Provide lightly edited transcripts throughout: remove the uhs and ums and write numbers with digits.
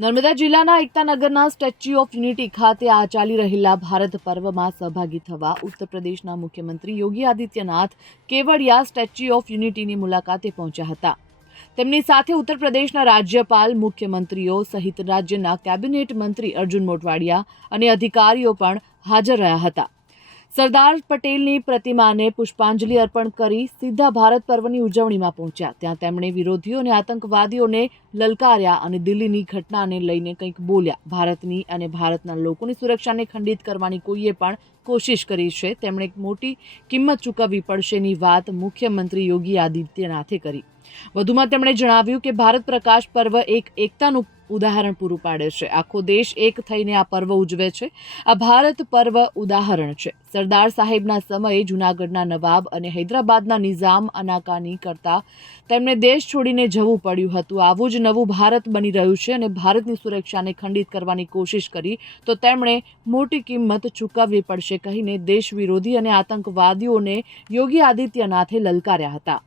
નર્મદા જિલ્લાના એકતાનગરના statue of unity ખાતે આ ચાલી રહેલા ભારત પર્વમાં સહભાગી થવા ઉત્તર પ્રદેશના મુખ્યમંત્રી યોગી આદિત્યનાથ કેવડિયા સ્ટેચ્યુ ઓફ યુનિટીની મુલાકાતે પહોંચ્યા હતા. તેમની સાથે ઉત્તર પ્રદેશના રાજ્યપાલ, મુખ્યમંત્રીઓ સહિત રાજ્યના કેબિનેટ મંત્રી અર્જુન મોઢવાડિયા અને અધિકારીઓ પણ હાજર રહ્યા હતા. સરદાર પટેલની પ્રતિમાને પુષ્પાંજલિ અર્પણ કરી સીધા ભારત પર્વની ઉજવણીમાં પહોંચ્યા. ત્યાં તેમણે વિરોધીઓ અને આતંકવાદીઓને લલકાર્યા અને દિલ્હીની ઘટનાને લઈને કંઈક બોલ્યા. ભારતની અને ભારતના લોકોની સુરક્ષાને ખંડિત કરવાની કોઈએ પણ કોશિશ કરી છે. તેમણે મોટી કિંમત ચૂકવવી પડશેની વાત મુખ્યમંત્રી યોગી આદિત્યનાથે કરી. વધુમાં તેમણે જણાવ્યું કે ભારત પ્રકાશ પર્વ એક એકતાનું ઉદાહરણ પૂરું પાડે છે. આખો દેશ એક થઈને આ પર્વ ઉજવે છે. આ ભારત પર્વ ઉદાહરણ છે. સરદાર સાહેબના સમયે જૂનાગઢના નવાબ અને હૈદરાબાદના નિઝામ અનાકાની કરતા તેમને દેશ છોડીને જવું પડ્યું હતું. આવું જ નવું ભારત બની રહ્યું છે અને ભારતની સુરક્ષાને ખંડિત કરવાની કોશિશ કરી તો તેમણે મોટી કિંમત ચૂકવવી પડશે કહીને દેશ વિરોધી અને આતંકવાદીઓને યોગી આદિત્યનાથે લલકાર્યા હતા.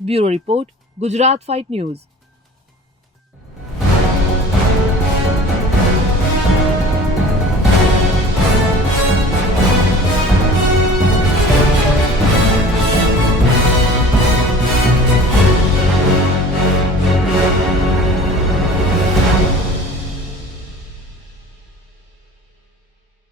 Bureau report, Gujarat fight news.